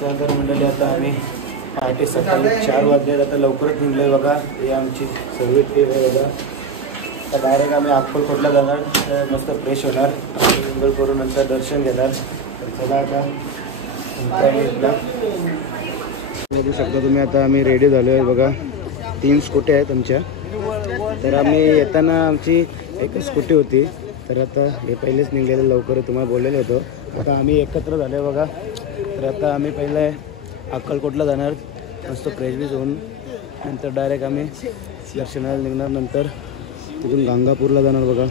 तर मंडळी आता आम्ही पहाटे सकाळी 4 वाजले. आता लवकरच निघलोय बघा. ही आमची सर्व ट्रिप आहे बघा. आता डायरेक्ट आम्ही अक्कलकोटला जाणार. मस्त फ्रेश होणार, अंघोळ करून नंतर दर्शन घेणार. तर चला आता बघू शकता तुम्ही. आता आम्ही रेडी झालो आहे बघा. 3 स्कूटी आहेत आमच्या. तर आम्ही येताना आमची एकच स्कूटी होती. तर आता हे पहिलेच निघलेलं, लवकर तुम्हाला बोललेलं होतो. आता आम्ही एकत्र झालो आहे बघा. तर आता आम्ही पहिले अक्कलकोटला जाणार, मस्त फ्रेश बीच होऊन नंतर डायरेक्ट आम्ही दर्शनाला निघणार. नंतर तिथून गाणगापूरला जाणार बघा.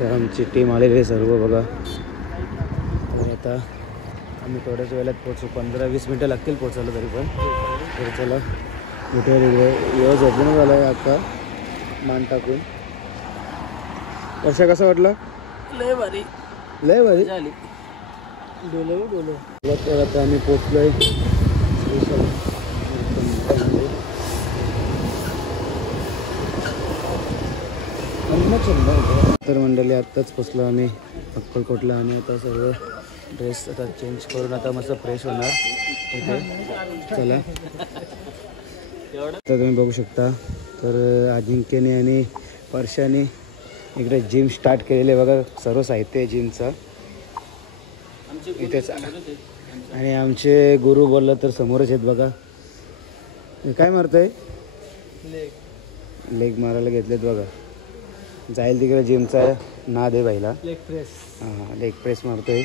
तर आमची टीम आलेली आहे सर्व बघा. तर आता आम्ही थोड्याच वेळात पोहोचू. 15-20 मिनटं लागतील पोचायला तरी पण. तर चला कुठे व्यवस्थित झोपून झाला आहे अक्का मान टाकून. वर्षा कसं वाटलं? लय भारी झाली. डोलो. तर आता आम्ही पोचलोय. तर मंडळी आत्ताच पोचलो आम्ही अक्कलकोटला. आणि आता सर्व ड्रेस आता चेंज करून आता मस्त फ्रेश होणार इथे. चला तर तुम्ही बघू शकता. तर अजिंक्यने आणि वर्षाने इकडे जिम स्टार्ट केलेले बघा. सर्व साहित्य आहे जिमचं इथेच. आणि आमचे गुरु बोललं तर समोरच आहेत बघा. काय मारतोय? लेग मारायला घेतलेत बघा. जाईल तिकडे जिमचा नाद आहे बाईला. Leg press. हां, लेग प्रेस मारतोय.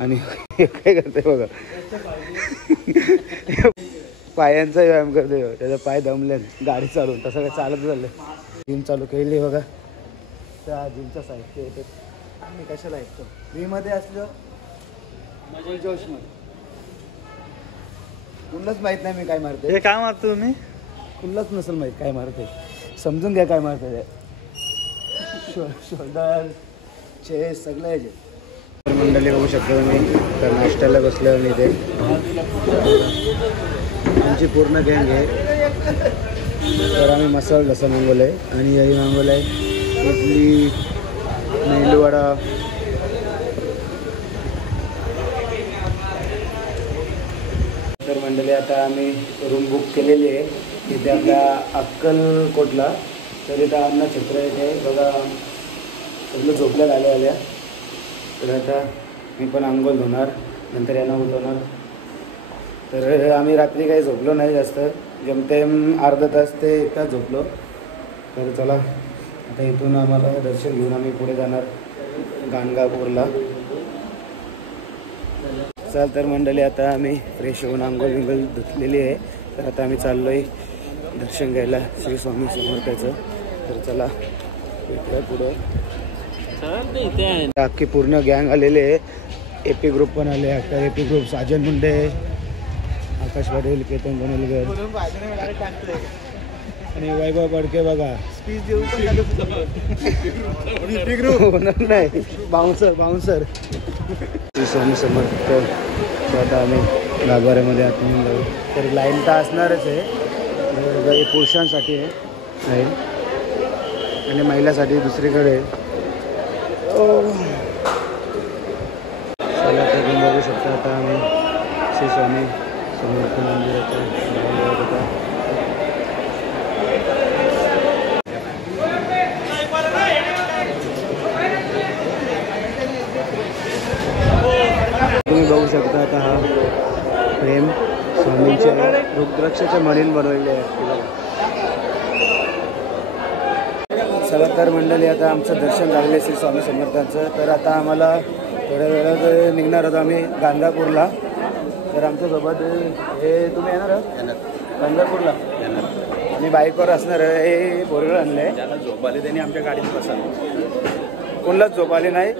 आणि काय करतोय बघा, पायांचा व्यायाम करतोय. त्याचा पाय दमले गाडी चालवून. तसं काय चालत झालं. जिम चालू केली बघा. त्या जिमचा साहित्य येतं. मी कशाला ऐकतो, मी मध्ये असलो माझ्या जोशमध्ये. कुणालाच माहीत नाही मी काय मारते. हे काय मारतो तुम्ही? कुणालाच नसेल माहीत काय मारते. समजून घ्या काय मारते ते. शोल्डर, चेस्ट सगळं याचे. तर मंडळी बघू शकतो तुम्ही. तर नाश्त्याला बसलो मी इथे. आमची पूर्ण गँग आहे. तर आम्ही मसाला डोसा मागवला आहे. आणि यही मागवला आहे इडली, मेंदूवडा. तर मंडळी आता आम्ही रूम बुक केलेली आहे इथे आपल्या अक्कलकोटला. तर इथं अन्न छत्र इथे बघा. सगळं झोपल्यात आल्या. तर आता मी पण अंघोळ धुणार, नंतर यांना उठवणार. तर आम्ही रात्री काही झोपलो नाही जास्त. जमतेम अर्धा तास ते 1 तास झोपलो. तर चला आता इथून आम्हाला दर्शन घेऊन आम्ही पुढे जाणार गाणगापूरला. चल तर मंडळी आता आम्ही फ्रेश होऊन अंघोळ धुतलेली आहे. तर आता आम्ही चाललो आहे दर्शन घ्यायला श्री स्वामी समर्थाचं. तर चला इकडे पुढं अख्खी पूर्ण गँग आलेले आहे. AP ग्रुप पण आले. अख्खा AP ग्रुप. साजन मुंडे, आकाश पाटील, केतन बनवलकर आणि वैभव बडके बघा. स्पीच देऊ होणार नाही. बाउन्सर श्री स्वामी समर्थ. आता आम्ही गाभाऱ्यामध्ये आतून जाऊ. तर लाईन तर असणारच आहे. पुरुषांसाठी आहे लाईन आणि महिलासाठी दुसरीकडे. चला तर तुम्ही बघू शकता. आता आम्ही श्री स्वामी समर्थ मंदिराच्या होता. तुम्ही बघू शकता. आता हा प्रेम स्वामींच्या रुद्राक्षाच्या मणीन बनवलेले आहेत. चला तर मंडळी आता आमचं दर्शन झालेलं श्री स्वामी समर्थांचं. तर आता आम्हाला थोड्या वेळात निघणार होतो आम्ही गाणगापूरला. तर आमच्यासोबत हे तुम्ही येणार गाणगापूरला आणि बाईकवर असणार हे बोरगळ आणले. ज्याला झोप आली त्यांनी आमच्या गाडीत बसावं. कोणालाच झोप आली नाही.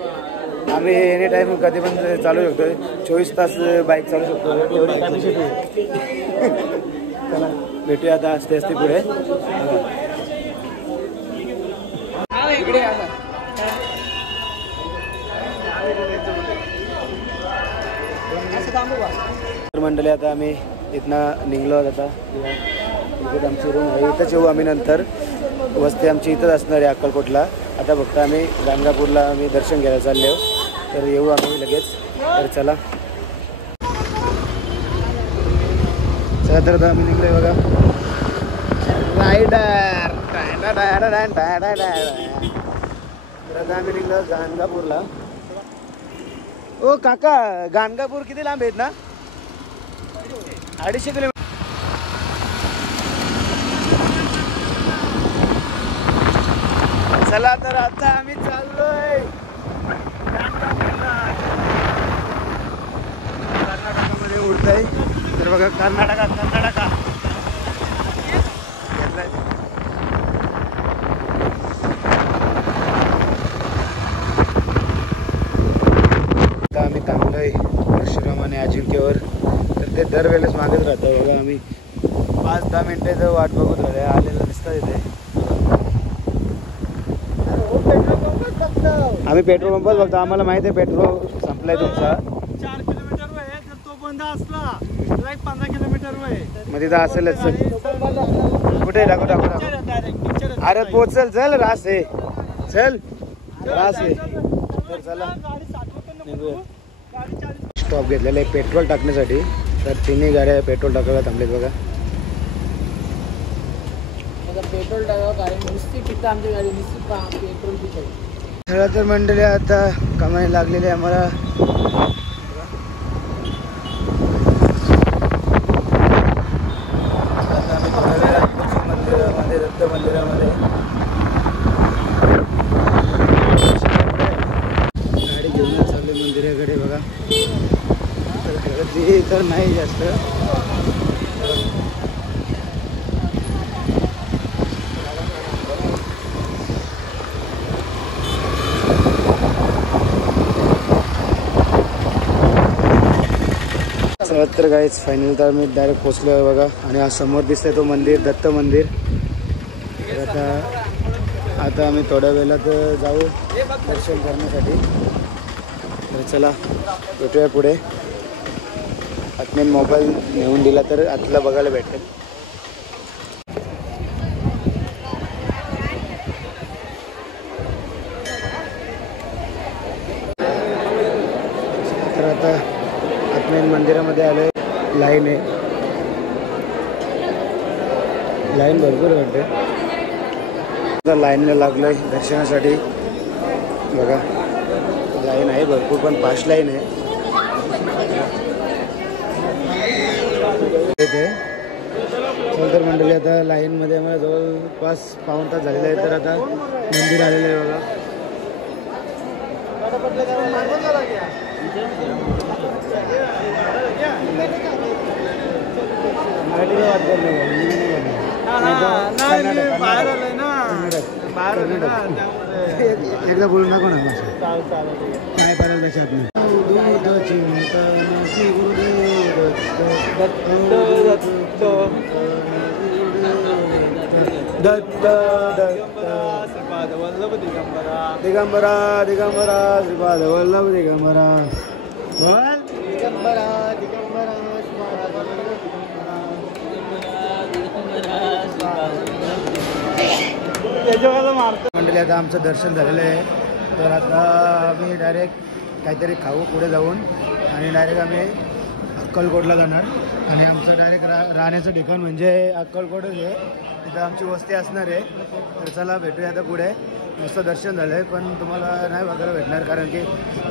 आम्ही एनी टाईम कधी पण चालू शकतो. 24 तास बाईक चालू शकतो. तेवढी कॅपॅसिटी आहे. चला भेटूया आता असते असते पुढे. मंडळी आता आम्ही इथनं निघलो आता. इथे आमची रूम आहे. इथंच येऊ आम्ही नंतर. वस्ती आमची इथंच असणार आहे अक्कलकोटला. आता फक्त आम्ही गाणगापूरला आम्ही दर्शन घ्यायला चाललो. तर येऊ आम्ही लगेच. तर चला तर आता आम्ही निघलोय बघा. रायडर तर आता आम्ही निघलो गाणगापूरला. ओ काका, गाणगापूर किती लांब आहेत ना? 250 किलोमीटर. चला तर आता आम्ही चाललोय कर्नाटकामध्ये उडतंय. तर बघा कर्नाटका आम्ही थांबलोय परशुराम आणि अजिंक्यवर. तर ते दरवेळेस मागत राहतं बघा. आम्ही 5-10 मिनिटाचं वाट बघत राहिले. आलेलं दिसतं इथे. आम्ही पेट्रोल पंपच बघतो. आम्हाला माहिती आहे पेट्रोल संपलाय तुमचा. 4 किलोमीटर वय आहे. तर तो बंद असला तर 15 किलोमीटर वय मग तिथं असेलच. कुठे टाकू. अरे पोचल. चल रास आहे. चल रास आहे. तर चला स्टॉप घेतलेला आहे पेट्रोल टाकण्यासाठी. तर तिन्ही गाड्या पेट्रोल टाकायला थांबलेत बघा. पेट्रोल टाकावं गाडी नुसती तिथं आमची गाडी नुसती पेट्रोल पिकल. चला तर मंडळी आता कमाई लागलेली आहे आम्हाला. आता आम्ही थोड्या वेळात मंदिरामध्ये दत्त मंदिरामध्ये गाडी घेऊन चालले मंदिराकडे बघा. तर गर्दी तर नाही जास्त. तर गाईच फायनल तर मी डायरेक्ट पोचलो आहे बघा. आणि हा समोर दिसतंय तो मंदिर दत्त मंदिर. तर आता आम्ही थोड्या वेळात जाऊ दर्शन करण्यासाठी. तर चला भेटूया पुढे. आतमध्ये मोबाईल नेऊन दिला तर आतला बघायला भेटेल. तर आता आतमध्ये मंदिरामध्ये आलोय. लाईन आहे. लाईन भरपूर वाटते. आता लाईनला लागलोय दर्शनासाठी बघा. लाईन आहे भरपूर पण फास्ट लाईन आहे. चल तर मंडळी आता लाईनमध्ये आम्हाला जवळपास पाऊण तास झालेला आहे. तर आता मंदिर आलेलं आहे बघा. एकदा बोलून दाखव ना काय करायला त्याच्यात नाही. दत्त दत्त श्रीपाद वल्लभ दिगंबरा दिगंबरा दिगंबरा श्रीपाद वल्लभ दिगंबरा. बोल दिगंबरा दिगंबरा मंडळी आता आमचं दर्शन झालेलं आहे. तर आता आम्ही डायरेक्ट काहीतरी खाऊ पुढे जाऊन आणि डायरेक्ट आम्ही अक्कलकोटला जाणार. आणि आमचं डायरेक्ट राहण्याचं ठिकाण म्हणजे अक्कलकोटच आहे. तिथं आमची वस्ती असणार आहे. तर चला भेटूया आता पुढे. नुसतं दर्शन झालं आहे पण तुम्हाला नाही बघायला भेटणार कारण की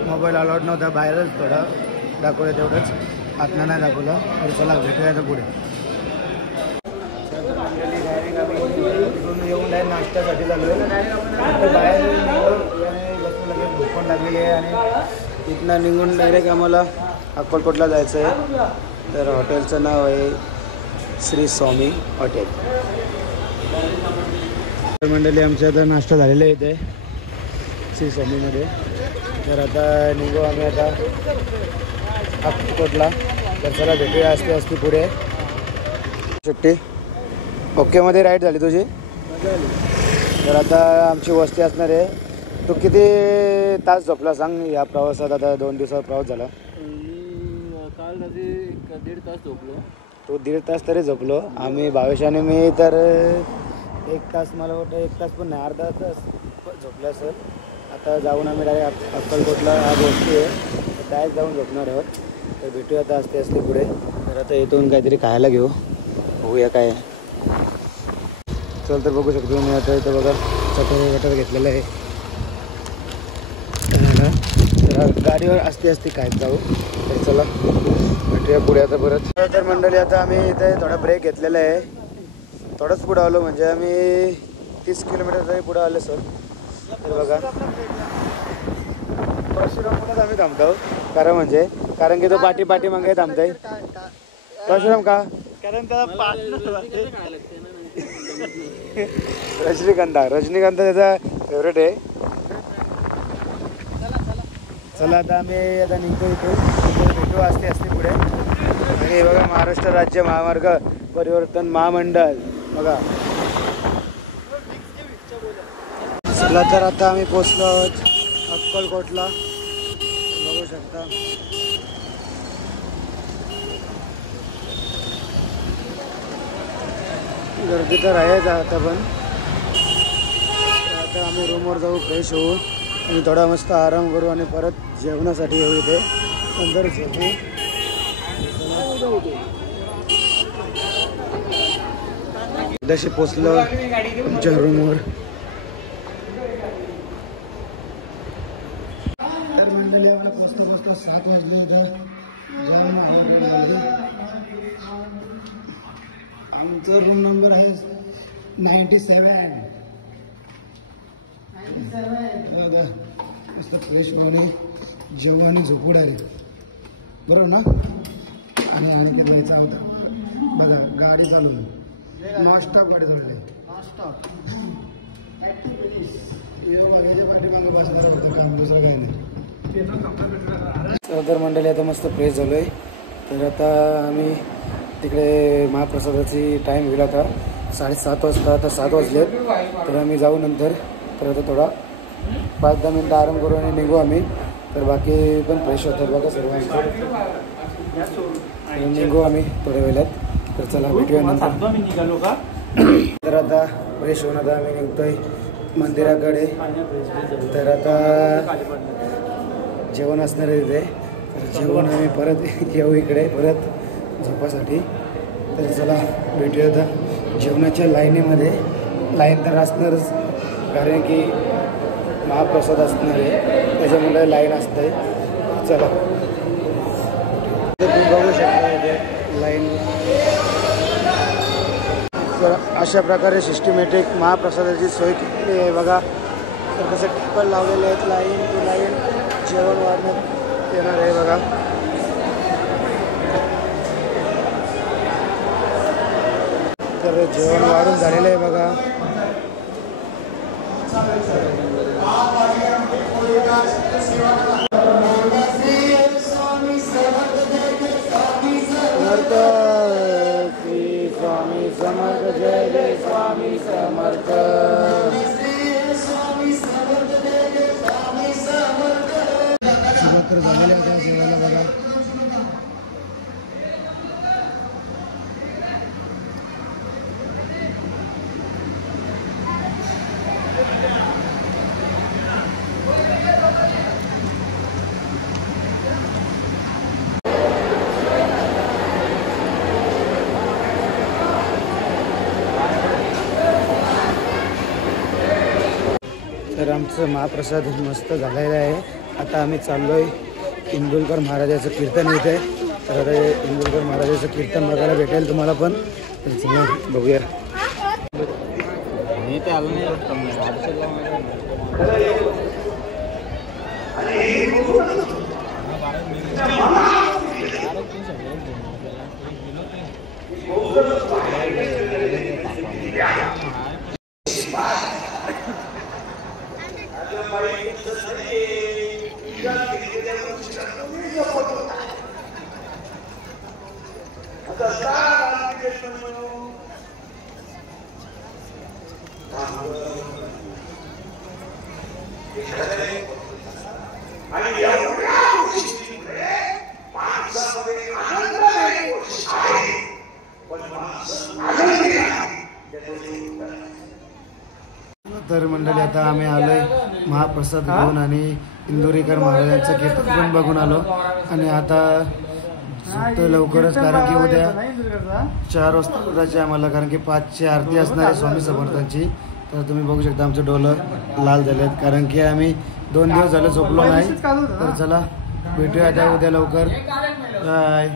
मोबाईल अलाउड नव्हता. बाहेरच थोडा दाखवलं तेवढंच. आतनं नाही दाखवलं. तर चला भेटूया आता पुढे. तिकडून येऊन डायरेक्ट नाश्त्यासाठी झालो. बाहेर बसून लगेच भूक पण लागलेली आहे आणि इथनं निघून डायरेक्ट आम्हाला अक्कलकोटला जायचं आहे. तर हॉटेलचं नाव आहे श्री स्वामी हॉटेल. तर मंडळी आमच्या आता नाश्ता झालेला आहे इथे श्री स्वामीमध्ये. तर आता निघू आम्ही आता अक्कलकोटला. तर चला भेटूया असते पुढे. सुट्टी ओकेमध्ये राईड झाली तुझी. तर आता आमची वस्ती असणार आहे. तू किती तास झोपला सांग या प्रवासात? आता 2 दिवसाचा प्रवास झाला. काल रात्री 1.5 तास झोपलो. तो 1.5 तास तरी झोपलो. आम्ही भावेश आणि मी तर 1 तास, मला वाटतं 1 तास पण नाही, अर्धा तास झोपला असेल. आता जाऊन आम्ही डायरेक्ट अक्कलकोटला आज वस्ती आहे. तर डायरेक्ट जाऊन झोपणार आहोत. तर भेटूया आता असते पुढे. तर आता इथून काहीतरी खायला घेऊ, बघूया काय. चल तर बघू शकतो मी आता इथं बघा चटणी वटर घेतलेलं आहे. तर गाडीवर असते काय जाऊ. तर चला भेटूया पुढे आता परत. तर मंडळी आता आम्ही इथे थोडा ब्रेक घेतलेला आहे. थोडंच पुढं आलो, म्हणजे आम्ही 30 किलोमीटर तरी पुढं आलो सर. तर बघा परशुरामलाच आम्ही थांबतो. कारण की तो पाठी मागे थांबतोय. परशुराम का? कारण त्याला रजनीकांत त्याचा फेवरेट आहे. चला आता आम्ही आता निघतो इथे. भेटू असते पुढे. आणि बघा महाराष्ट्र राज्य महामार्ग परिवर्तन महामंडळ बघा. चला तर आता आम्ही पोचलो अक्कलकोटला, बघू शकता. गर्दी तर आहेच आता पण. आता आम्ही रूमवर जाऊ, फ्रेश होऊ आणि थोडा मस्त आराम करू आणि परत जेवणासाठी येऊ इथे. नंतर झोपू. जशी पोचलो आमच्या रूमवर. तर मंडळी आम्हाला पोचता 7 वाजले. इथं जेवण आहे. आमचा रूम नंबर आहे 97. मस्त फ्रेश पाहुणे जेवण आणि झोपू डायरेक्ट, बरोबर ना. आणि अनिकेत जायचा होता बघा गाडी चालवून. नॉनस्टॉप गाडी चालवली. बागेच्या पाठीमागे बसणार होतं काम, दुसरं काही नाही. तर मंडळी आता मस्त फ्रेश झालो आहे. तर आता आम्ही तिकडे महाप्रसादाची टाईम होईल आता 7:30 वाजता. आता 7 वाजलेत. तर आम्ही जाऊ नंतर. तर आता थोडा 5-10 मिनटं आराम करू आणि निघू आम्ही. तर बाकी पण फ्रेश होतात बघा सर्वांचं. निघू आम्ही थोड्या वेळात. तर चला भेटूया नंतर. तर आता फ्रेश होऊन आता आम्ही निघतोय मंदिराकडे. तर आता जेवण असणार आहे तिथे. तर जेवण आम्ही परत येऊ इकडे परत झोपासाठी. तर चला भेटूया आता जेवणाच्या लाईनीमध्ये. लाईन तर असणारच, कारण की महाप्रसाद असणार आहे त्याच्यामुळे लाईन असते. चला तुम्ही बघू शकता इथे लाईन. तर अशा प्रकारे सिस्टमॅटिक महाप्रसादाची सोय केलेली आहे बघा. तर कसं टेबल लावलेले आहेत लाईन टू लाईन. जेवण वाढण्यात येणार आहे बघा. तर जेवण वाढून झालेलं आहे बघा. श्री स्वामी समर्थ. जय जय स्वामी समर्थ. सुरुवात तर झालेली आहे जेवायला बघा. तर आमचं महाप्रसाद मस्त झालेलं आहे. आता आम्ही चाललो आहे इंदुलकर महाराजाचं कीर्तन इथे. तर आता इंदुलकर महाराजाचं कीर्तन बघायला भेटेल तुम्हाला पण. तर चला बघूया. तर मंडळी आता आम्ही आलोय महाप्रसाद घेऊन आणि इंदोरीकर महाराजांचं कीर्तन पण बघून आलो आणि आता झोपतोय लवकरच कारण की उद्या 4 वाजता उठायचे आम्हाला कारण की 5ची आरती असणार आहे स्वामी समर्थांची. तर तुम्ही बघू शकता आमचे डोलं लाल झालेत कारण की आम्ही 2 दिवस झाले झोपलो नाही. तर चला भेटूया आता उद्या लवकर. बाय.